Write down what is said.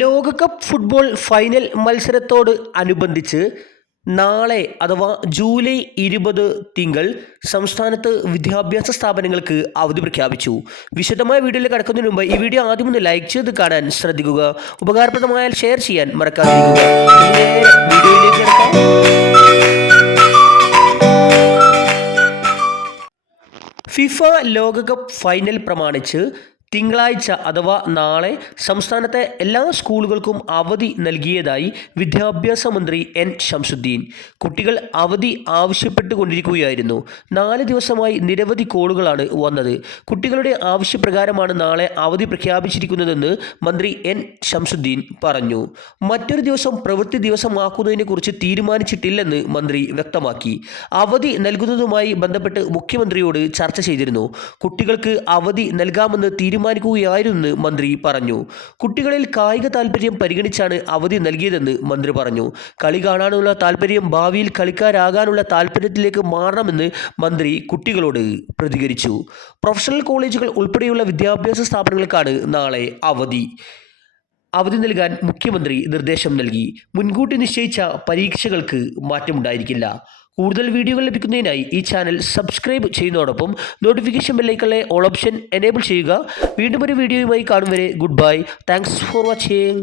ലോകകപ്പ് football final മത്സരത്തോട് അനുബന്ധിച്ച് നാളെ അഥവാ ജൂലൈ 20 തിങ്കൾ സംസ്ഥാനത്ത് വിദ്യാഭ്യാസ സ്ഥാപനങ്ങൾക്ക് അവധി പ്രഖ്യാപിച്ചു. വിശദമായ വീഡിയോയിലേക്ക് കടക്കുന്നതിന് മുമ്പ് ഈ വീഡിയോ ആദ്യം ഒന്ന് ലൈക്ക് ചെയ്ത് കാണാൻ ശ്രദ്ധിക്കുക. ഉപകാരപ്രദമായാൽ ഷെയർ ചെയ്യാൻ മറക്കാതിരിക്കുക. നേരെ വീഡിയോയിലേക്ക് കിടക്കാം. ഫിഫ ലോകകപ്പ് ഫൈനൽ പ്രമാണിച്ച് തിങ്കളാഴ്ച അഥവാ നാളെ സംസ്ഥാനത്തെ എല്ലാ സ്കൂളുകൾക്കും അവധി നൽകിയതായി വിദ്യാഭ്യാസ മന്ത്രി എൻ ശംസുദ്ദീൻ. കുട്ടികൾ അവധി ആവശ്യപ്പെട്ടുകൊണ്ടിരിക്കുകയായിരുന്നു. 4 ദിവസമായി നിരവധി കോളുകളാണ് വന്നത്. കുട്ടികളുടെ ആവശ്യപ്രകാരമാണ് നാളെ അവധി പ്രഖ്യാപിച്ചിരിക്കുന്നതെന്ന് മന്ത്രി എൻ ശംസുദ്ദീൻ പറഞ്ഞു. മറ്റൊരു ദിവസം പ്രവൃത്തി ദിവസമാക്കുന്നതിനെക്കുറിച്ച് തീരുമാനിച്ചിട്ടില്ലെന്ന് മന്ത്രി വ്യക്തമാക്കി. അവധി നൽകുന്നതുമായി ബന്ധപ്പെട്ട് മുഖ്യമന്ത്രിയോട് ചർച്ച ചെയ്തിരുന്നു. കുട്ടികൾക്ക് അവധി നൽകാമെന്ന് തീരുമാനിക്കുകയായിരുന്നെന്ന് മന്ത്രി പറഞ്ഞു. കുട്ടികളിൽ കായിക താൽപര്യം പരിഗണിച്ചാണ് അവധി നൽകിയതെന്ന് മന്ത്രി പറഞ്ഞു. കളി കാണാനുള്ള താൽപര്യം ഭാവിയിൽ കളിക്കാരാകാനുള്ള താൽപര്യത്തിലേക്ക് മാറണമെന്ന് മന്ത്രി കുട്ടികളോട് പ്രതികരിച്ചു. പ്രൊഫഷണൽ കോളേജുകൾ ഉൾപ്പെടെയുള്ള വിദ്യാഭ്യാസ സ്ഥാപനങ്ങൾക്കാണ് നാളെ അവധി നൽകാൻ മുഖ്യമന്ത്രി നിർദ്ദേശം നൽകി. മുൻകൂട്ടി നിശ്ചയിച്ച പരീക്ഷകൾക്ക് മാറ്റമുണ്ടായിരിക്കില്ല. കൂടുതൽ വീഡിയോകൾ ലഭിക്കുന്നതിനായി ഈ ചാനൽ സബ്സ്ക്രൈബ് ചെയ്യുന്നതോടൊപ്പം നോട്ടിഫിക്കേഷൻ ബെല്ലൈക്കണിലെ ഓൾ ഓപ്ഷൻ എനേബിൾ ചെയ്യുക. വീണ്ടും ഒരു വീഡിയോയുമായി കാണും വരെ good bye. Thanks for watching.